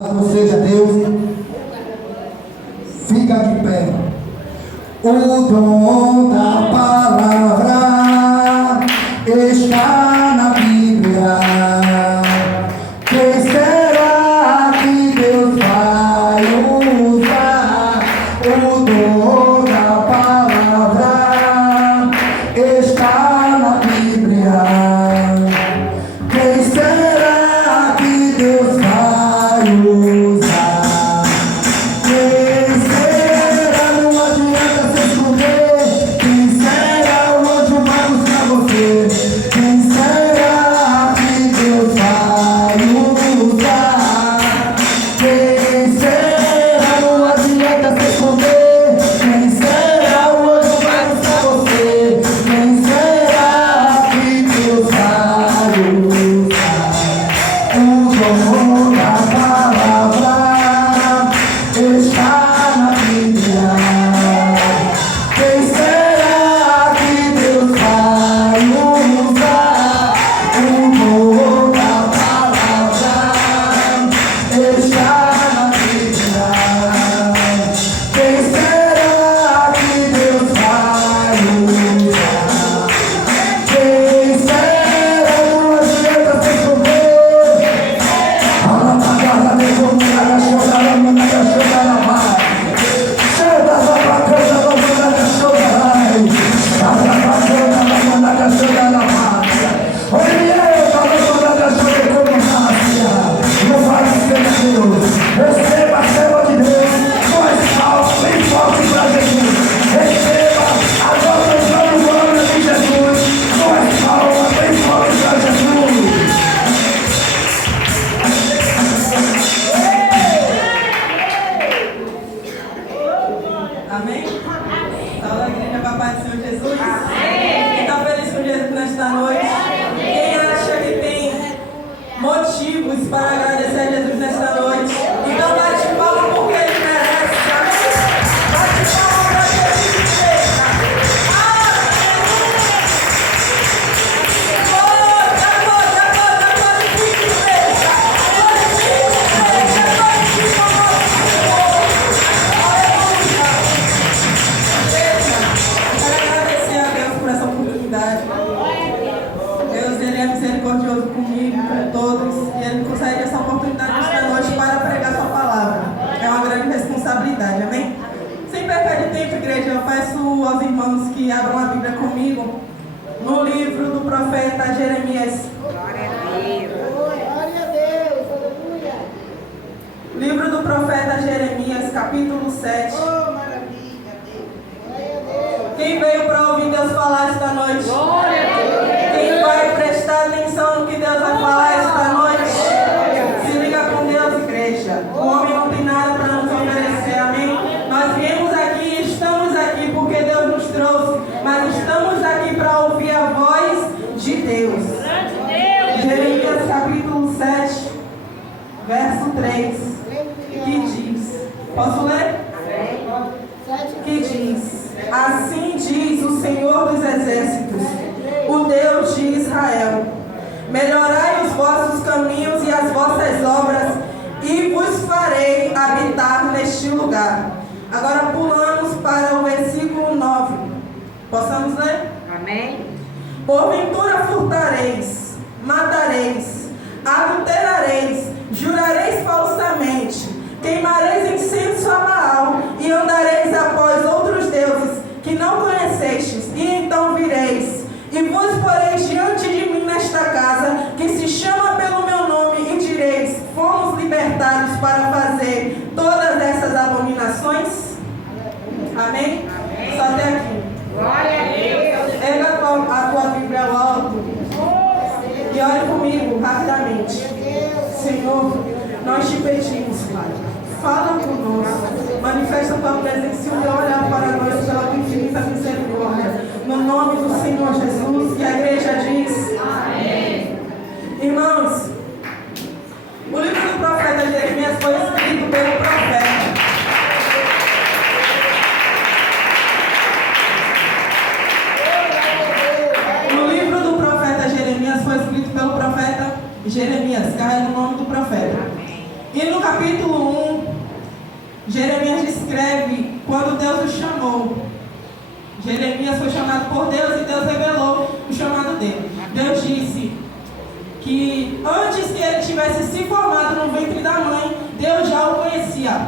Louvado seja Deus, fica de pé. O dom da palavra está na Bíblia. Quem será que Deus vai usar? O dom da palavra está na Bíblia. Quem será que Deus vai usar? Quem será? Não adianta se esconder. Quem será o anjo vai buscar você? Quem será que Deus vai usar? Quem será? Não adianta se esconder. Quem será o anjo vai buscar você? Quem será que Deus vai usar? O dom da palavra está na Bíblia. Quem será que Deus vai usar? O dom da palavra está na Bíblia. Quem será que Deus vai usar? Quem será? Não adianta se esconder. Receba a serva de Deus, dois palmas bem fortes para Jesus. Receba a adoração do nome de Jesus, dois palmas bem fortes para Jesus. Amém? Salve a igreja com a paz do Senhor Jesus. Quem está feliz com Jesus nesta noite? Quem acha que tem motivos para agradecer a Jesus nesta noite? Então bate palma porque Ele merece. Amém? Bate palma para que Ele te seja. Glorifique seja. Glorifique seja. Glorifique o nosso Senhor. Aleluia. Quero agradecer a Deus por essa oportunidade. Deus, Ele é misericordioso comigo, com todos, e Ele concede essa oportunidade esta noite para pregar Sua palavra. É uma grande responsabilidade, amém? Sem perder de tempo, igreja, eu peço aos irmãos que abram a Bíblia comigo no livro do profeta Jeremias. Livro do profeta Jeremias, capítulo 7. Quem veio para ouvir Deus falar esta noite? Quem vai prestar atenção no que Deus vai falar esta noite? Se liga com Deus, igreja. O homem não tem nada para nos oferecer, amém? Nós viemos aqui e estamos aqui porque Deus nos trouxe, mas estamos aqui para ouvir a voz de Deus. Jeremias capítulo 7, verso 3, que diz, posso ler? Que diz, assim diz o Senhor dos Exércitos, o Deus de Israel: melhorai os vossos caminhos e as vossas obras, e vos farei habitar neste lugar. Agora pulamos para o versículo 9. Possamos ler? Amém. Porventura furtareis, matareis, adulterareis, jurareis falsamente, queimareis incenso a Baal e andareis após outros deuses que não conhecestes, e então vireis e vos poreis diante de mim nesta casa, que se chama pelo meu nome, e direis: fomos libertados para fazer todas essas abominações? Amém? Só até aqui. Glória a Deus. Pega a tua Bíblia ao alto e olhe comigo rapidamente. Senhor, nós te pedimos, Pai, fala conosco, manifesta a tua presença e o teu olhar para nós pela tua infinita misericórdia. No nome do Senhor Jesus, e a igreja diz: amém. Irmãos, o livro do profeta Jeremias foi escrito pelo profeta. O livro do profeta Jeremias foi escrito pelo profeta Jeremias, carrega o nome do profeta. E no capítulo capítulo 1, Jeremias descreve quando Deus o chamou. Jeremias foi chamado por Deus e Deus revelou o chamado dele. Deus disse que antes que ele tivesse se formado no ventre da mãe, Deus já o conhecia.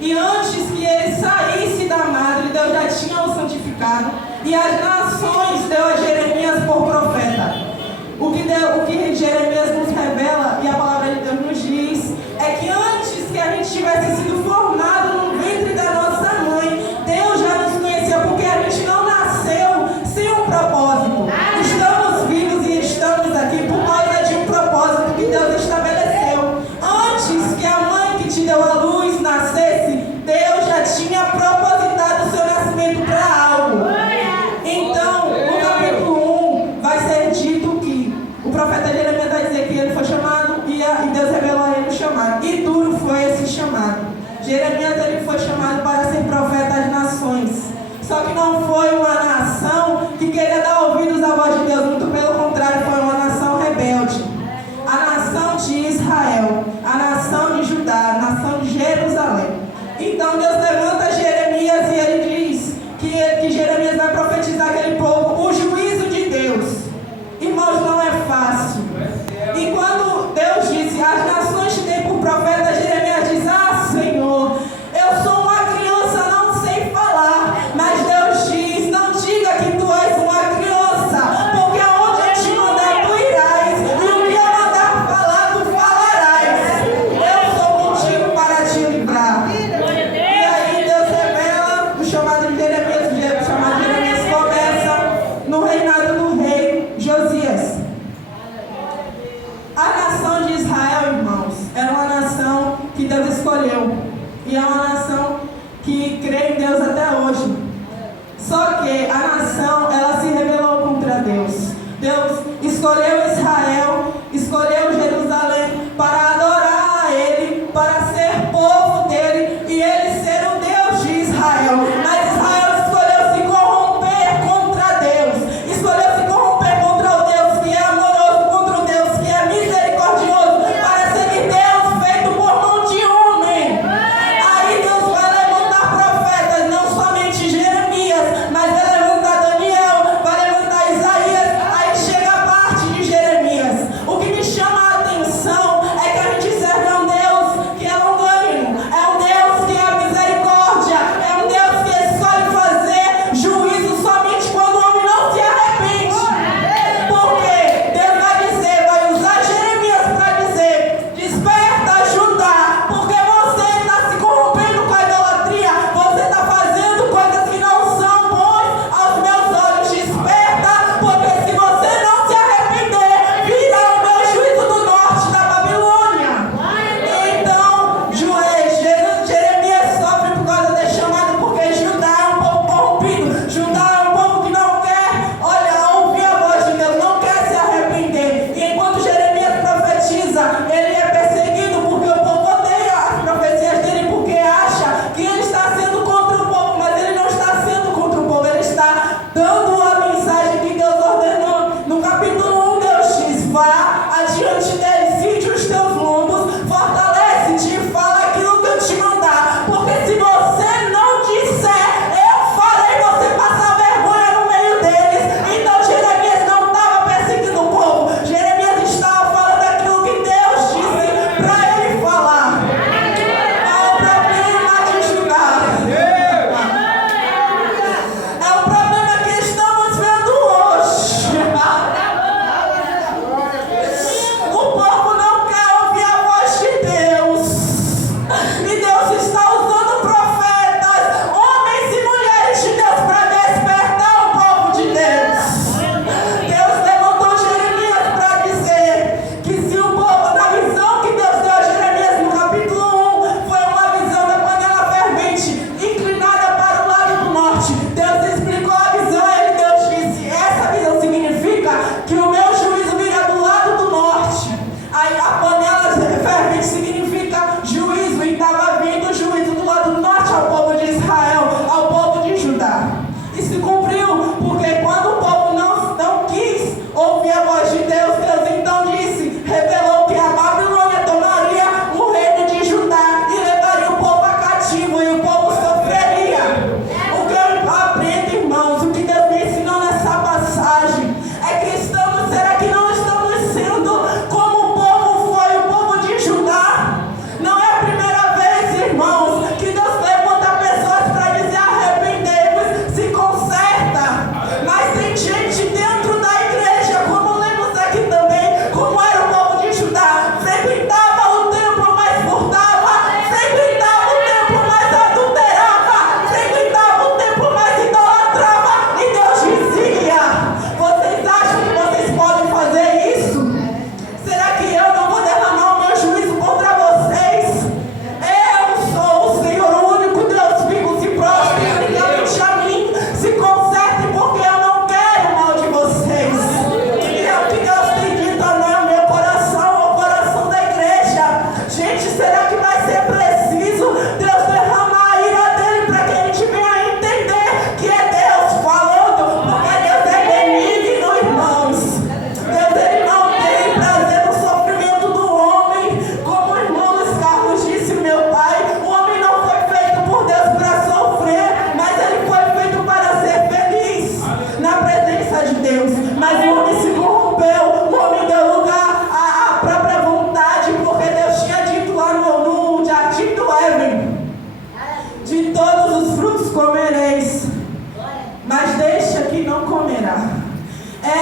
E antes que ele saísse da madre, Deus já tinha o santificado. E as nações deu a Jeremias por profeta. O que Jeremias nos revela, e a palavra de Deus nos diz, é que antes que a gente tivesse sido formado no ventre da nossa mãe, Deus já nos conhecia, porque a gente não nasceu sem um propósito. Estamos vivos e estamos aqui por causa de um propósito que Deus estabeleceu. Antes que a mãe que te deu a luz nascesse, Deus já tinha propositado o seu nascimento para algo. Então, no capítulo 1, vai ser dito que o profeta Jeremias vai dizer que ele foi chamado e Deus revelou a ele o chamado. E duro foi esse chamado. Jeremias ele foi chamado para ser profeta às nações. Só que não foi uma nação que queria dar ouvidos à voz de Deus, muito pelo contrário, foi uma nação rebelde. A nação de Israel, a nação de Judá, a nação de Jerusalém. Então Deus levanta Jeremias e ele diz que Jeremias vai profetizar aquele povo o juízo de Deus. Irmãos, não é fácil. E quando Deus disse, as nações te têm por profeta, Jeremias diz, Senhor, eu sou uma criança, não sei falar. Mas Deus diz, não diga que tu és uma criança, porque aonde eu te mandar tu irás, e o que eu mandar falar, tu falarás. Eu sou contigo para te livrar. E aí Deus revela o chamado de Jeremias. O chamado de Jeremias começa no reinado do rei Josias. A nação de Israel, irmãos, era uma nação que Deus escolheu. E é uma nação que crê em Deus até hoje. Só que a nação, ela se rebelou contra Deus. Deus escolheu Israel, escolheu Jerusalém para adorar a Ele, para ser povo dele e Ele ser o Deus de Israel. Mas Israel escolheu se corromper contra Deus, escolheu se corromper contra o Deus que é amoroso, contra o Deus que é misericordioso, para seguir Deus feito por mão de homem. Aí Deus vai levantar profetas, não somente Jeremias, mas vai levantar Daniel,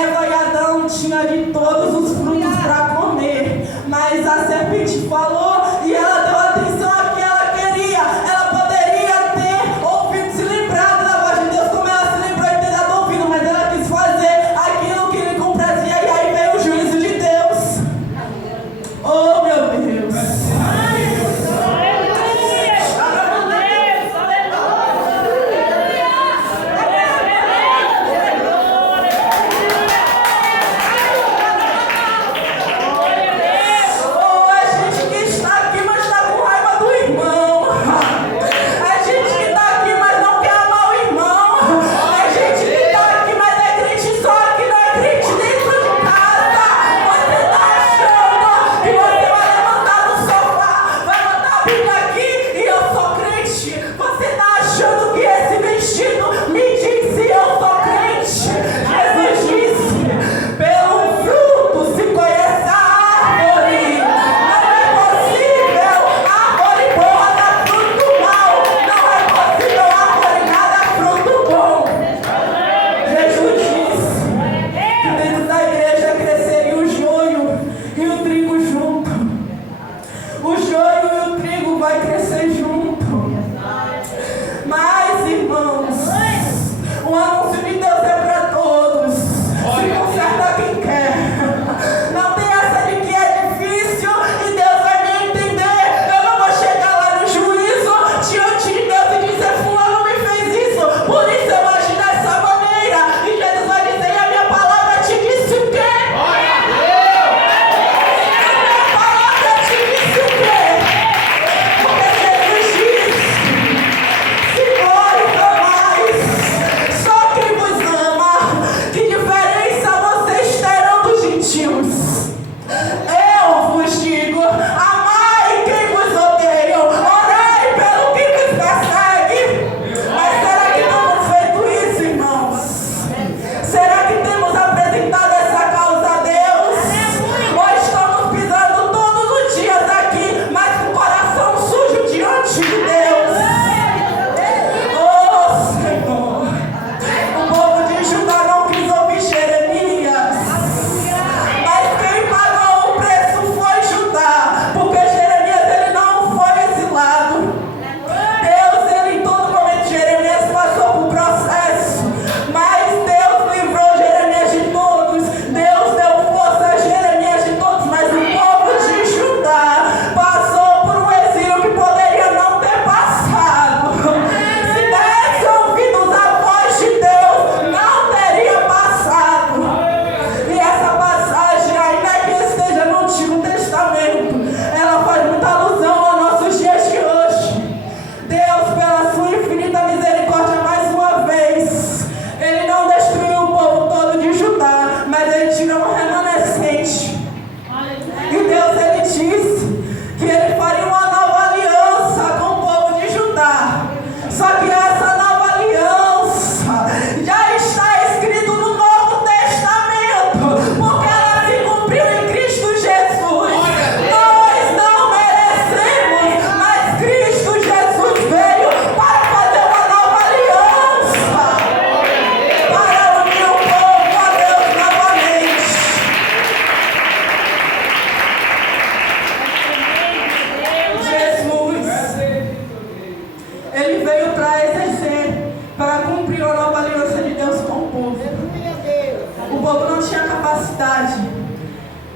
Eva e Adão tinham de todos os frutos para comer, mas a serpente falou e ela deu atenção a que ela queria. Ela poderia ter ouvido, se lembrado da voz de Deus, como ela se lembrou de ter dado ouvido, mas ela quis fazer aquilo que lhe comprazia, e aí veio o juízo de Deus. Oh, meu Deus!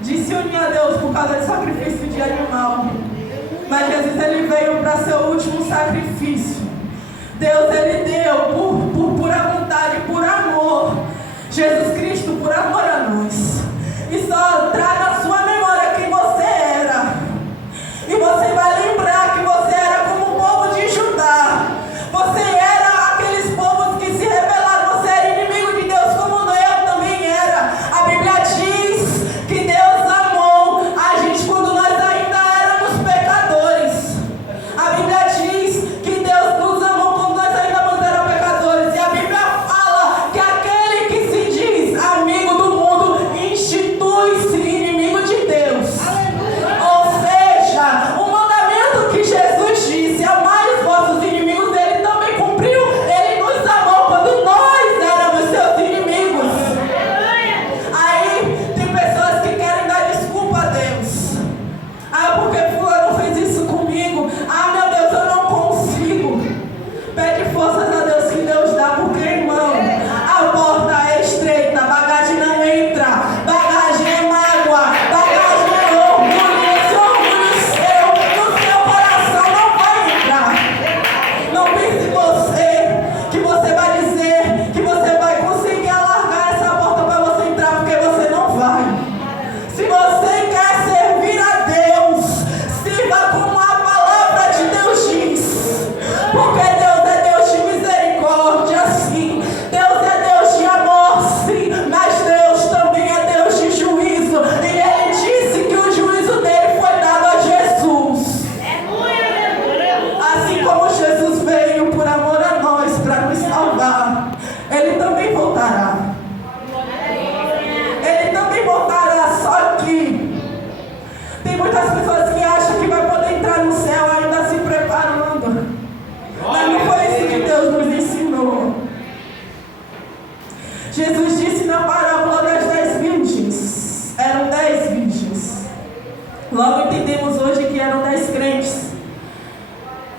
De se unir a Deus por causa de sacrifício de animal. Mas Jesus, ele veio para ser o último sacrifício. Deus, ele deu por pura vontade, por amor. Jesus Cristo, por amor a nós. E só traga a sua memória quem você era. E você vai lembrar que você era como o povo de Judá. Você era aqueles povos que se rebelaram. Você era inimigo de Deus, como eu também era. A Bíblia diz que Deus amou a gente quando nós ainda éramos pecadores. A Bíblia diz que Deus nos amou quando nós ainda éramos pecadores.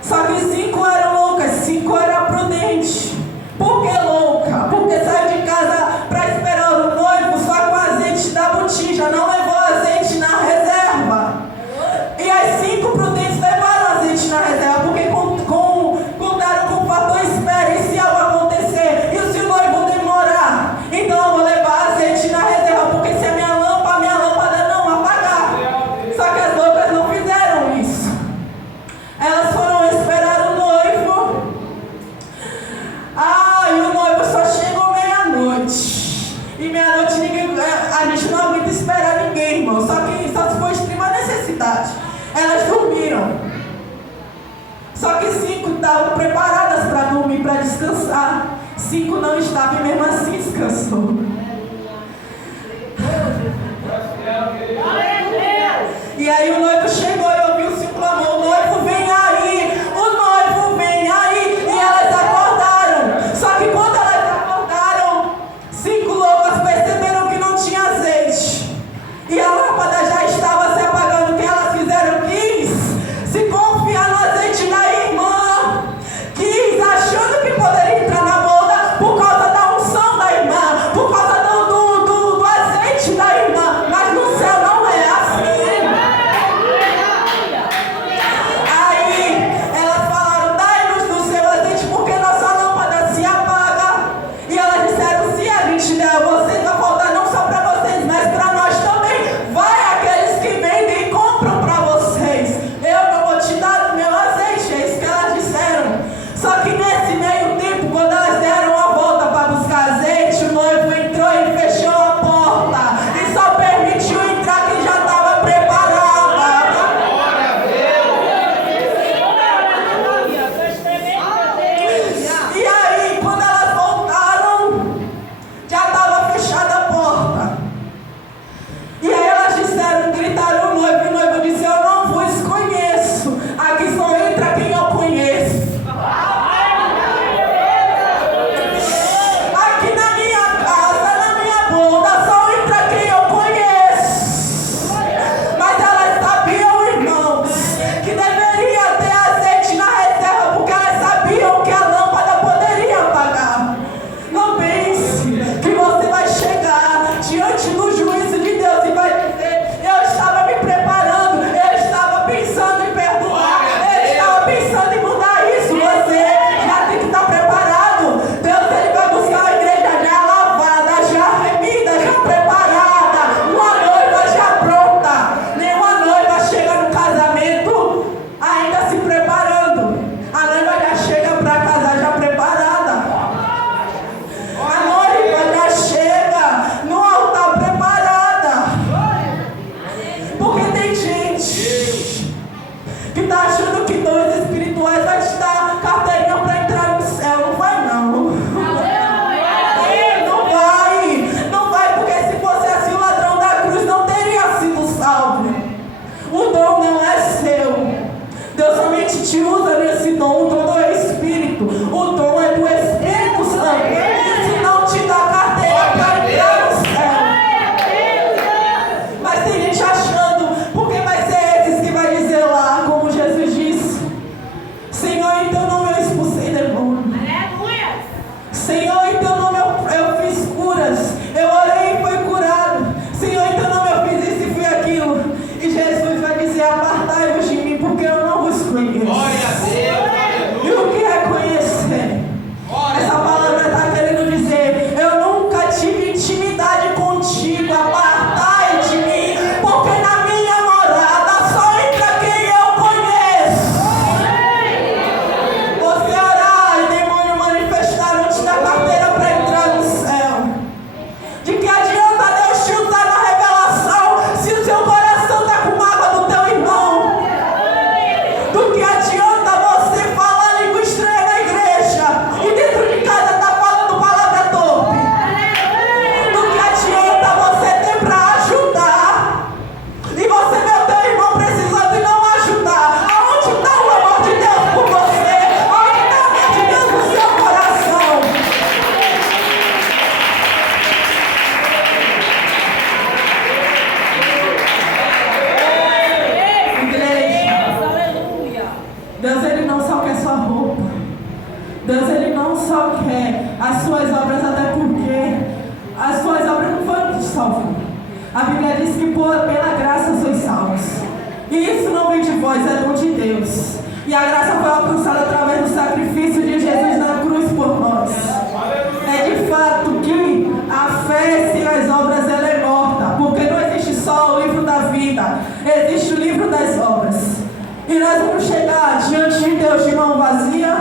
Só que 5 eram loucas, 5 eram prudentes. Por que louca? Porque saiu de casa para esperar o noivo só com azeite da botija, não levou azeite na reserva. E as 5 prudentes levaram azeite na reserva, porque contaram com o fator espera, e se algo acontecer, e se o noivo demorar, então eu vou levar azeite na reserva, porque se a minha lâmpada não apagar. Só que as outras não fizeram isso. Elas foram esperar o noivo. E o noivo só chegou meia-noite. E meia-noite a gente não aguenta esperar ninguém, irmão. Só se for extrema necessidade. Elas dormiram. Só que 5 estavam preparadas para dormir, para descansar. 5 não estavam e mesmo assim descansou. E aí o noivo chegou e ouviu-se um clamor: o noivo vem aí, o noivo vem aí. E elas acordaram. Só que quando elas acordaram, 5 loucas perceberam que não tinha azeite. E a lâmpada já estava se apagando. O que elas fizeram? Se confiar no azeite da irmã. Achando que poderia entrar na boda por causa da unção da irmã, por causa do azeite da irmã. Mas no céu não é assim. Aí elas falaram: dai-nos do seu azeite, porque nossa lâmpada se apaga. E elas disseram: se a gente der a vocês, vai faltar não só para vocês, mas para nós também. Vai aqueles que vendem e compram para vocês. Eu não vou te dar do meu azeite. É isso que elas disseram. Só que nesse meio tempo, quando elas deram a volta para buscar azeite, o noivo entrou e fechou a porta. E só permitiu entrar quem já estava preparada. E aí, quando elas voltaram, já estava fechada a porta. E aí elas gritaram o noivo, e o noivo disse: eu não vos conheço. Aqui só entra quem eu conheço. Aqui na minha casa, na minha boda, só entra quem eu conheço. Mas elas sabiam, irmãos, que deveria ter azeite na reserva, porque elas sabiam que a lâmpada poderia apagar. Não pense que você vai chegar diante do juízo de Deus e vai dizer: eu estava me preparando, eu estava pensando em perdoar, eu estava pensando em mudar isso. Você já tem que estar preparado. Deus, ele vai buscar a igreja já lavada, já remida, já preparada, uma noiva já pronta. Nenhuma noiva chega no casamento ainda se preparando. A noiva já chega para casar já preparada. A noiva já chega no altar preparada. Porque tem gente que está achando que dons espirituais vai te dar carteirinha para entrar no céu. Não vai, não. Não vai, porque se fosse assim, o ladrão da cruz não teria sido salvo. O dom não é seu. Deus somente te usa nesse dom. O dom do Espírito. O dom é do Espírito Santo. Isso não te dá carteira para entrar no céu. Mas tem gente achando, porque vai ser esses que vai dizer lá, como Jesus disse: Senhor, em teu nome eu expulsei demônio. Senhor, em teu nome eu fiz curas. Eu orei e foi curado. Senhor, em teu nome eu fiz isso e fui aquilo. E Jesus vai dizer: apartai-vos de mim, porque eu não vos conheço. Glória a Deus, E o que é conhecer? não só quer sua roupa. Deus, Ele não só quer as suas obras, até porque as suas obras não foram que te salvam. A Bíblia diz que pela graça sois salvos. E isso não vem de vós, é dom de Deus. E a graça foi alcançada através do sacrifício de Jesus na cruz por nós. É de fato que a fé sem as obras ela é morta, porque não existe só o livro da vida, existe o livro das obras. E nós vamos chegar diante de Deus de mão vazia,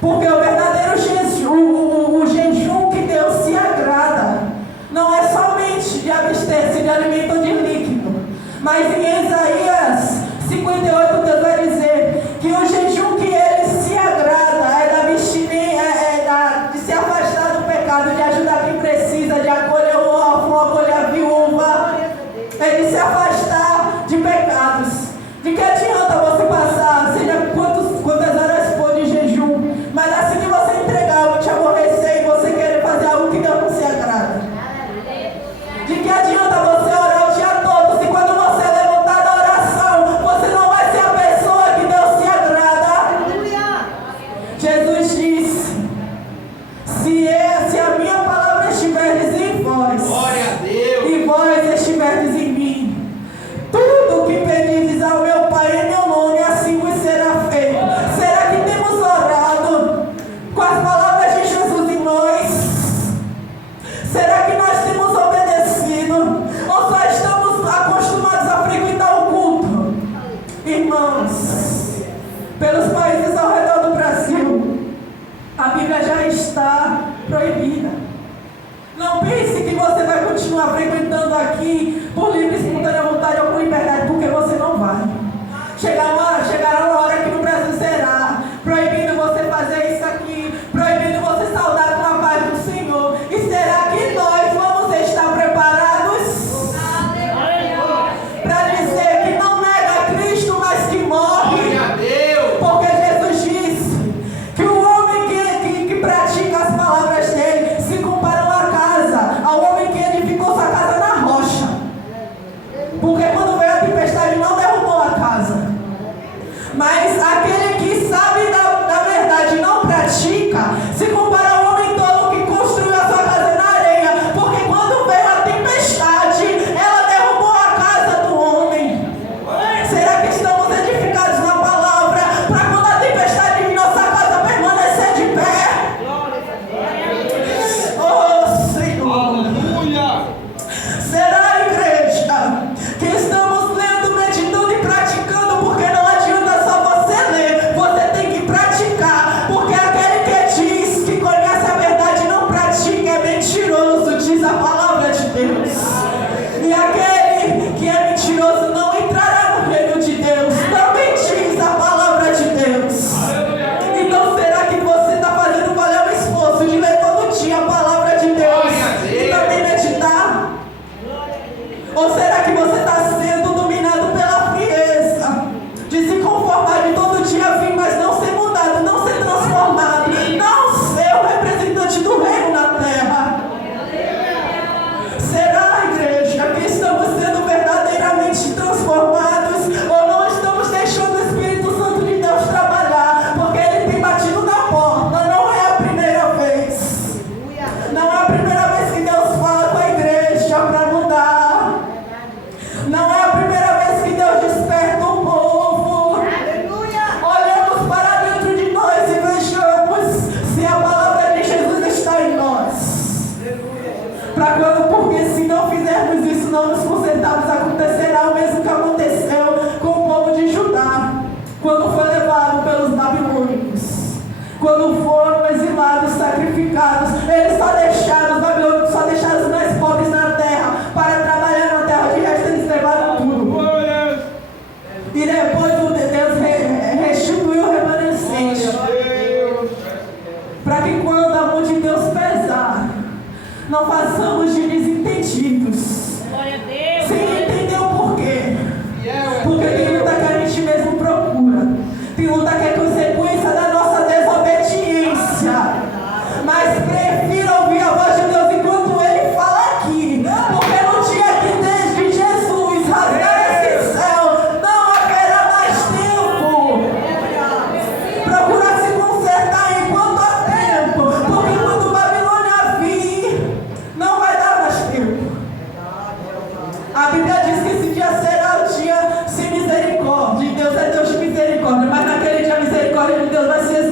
porque o verdadeiro jejum, o jejum que Deus se agrada, não é somente de abster-se de alimento ou de líquido, mas em Isaías 58 Deus vai dizer que o jejum que Ele se agrada é da abstinência, de se afastar do pecado, de ajudar quem precisa, de acolher o órfão, acolher a viúva, é de se afastar de pecados. De que adianta você passar, seja quantas horas for de jejum, mas assim que você entregar, eu vou te aborrecer e você querer fazer algo que Deus não se agrada. De que adianta você orar o dia todo, se quando você levantar da oração, você não vai ser a pessoa que Deus se agrada? Jesus disse: se a minha palavra estiverdes em vós, e vós estiverdes em mim, tudo que pedires ao meu Pai em meu nome, assim vos será feito. Será que temos orado com as palavras de Jesus em nós? Será que nós temos obedecido? Ou só estamos acostumados a frequentar o culto? Irmãos, pelos países ao redor do Brasil, a Bíblia já está proibida. Não pense que você vai continuar frequentando aqui por livre e espontânea vontade ou por liberdade, porque você não vai. Chegará uma hora que no Brasil será proibido você fazer isso aqui, proibido você saudar com a paz do Senhor. E será que nós vamos estar preparados para dizer que não nega Cristo, mas que morre? Porque Jesus disse que o homem que pratica as palavras dele se compara a uma casa, ao homem que edificou sua casa na rocha. Porque quando veio a tempestade não derrubou a casa. Mas aquele que sabe da verdade e não pratica, se compara ao homem tolo que construiu a sua casa na areia. Porque quando veio a tempestade, ela derrubou a casa do homem. Será que estamos edificados na palavra para quando a tempestade vir, nossa casa permanecer de pé? Oh, Senhor! Será, igreja, que estamos lendo, meditando e praticando? Porque não adianta só você ler, você tem que praticar. Porque aquele que diz que conhece a verdade e não pratica é mentiroso, diz a palavra de Deus. E aquele que é mentiroso não entrará no reino de Deus, também diz a palavra de Deus. Então será que você está fazendo valer o esforço de ler todo dia a palavra de Deus e também meditar? Ou será que você está sendo dominado pela frieza de se conformar de todo dia vir, mas não ser mudado, não ser transformado, não ser o representante do reino na terra? Será, igreja, que estamos sendo verdadeiramente transformados ou não estamos deixando o Espírito Santo de Deus trabalhar? Porque Ele tem batido na porta, não é a primeira vez. Não é a primeira vez que Deus fala com a igreja para mudar. Não é a primeira vez que Deus desperta o povo. Olhamos para dentro de nós e vejamos se a palavra de Jesus está em nós. Porque se não fizermos isso, não nos consertarmos, acontecerá o mesmo que aconteceu com o povo de Judá, quando foi levado pelos babilônicos. Quando foram exilados, sacrificados, eles só deixaram, os babilônicos só deixaram os mais pobres na terra para trabalhar na terra, de resto eles levaram tudo. E depois Deus restituiu o remanescente, para que quando a mão de Deus pesar, não façamos de desentendidos, sem entender o porquê. Porque tem luta que a gente mesmo procura, tem luta que é consequência da nossa desobediência. Mas prefiro ouvir a voz de Deus enquanto Ele fala aqui, porque no dia que desde Jesus rasgar esse céu, não haverá mais tempo. A Bíblia diz que esse dia será o dia sem misericórdia. Deus é Deus de misericórdia, mas naquele dia a misericórdia de Deus vai ser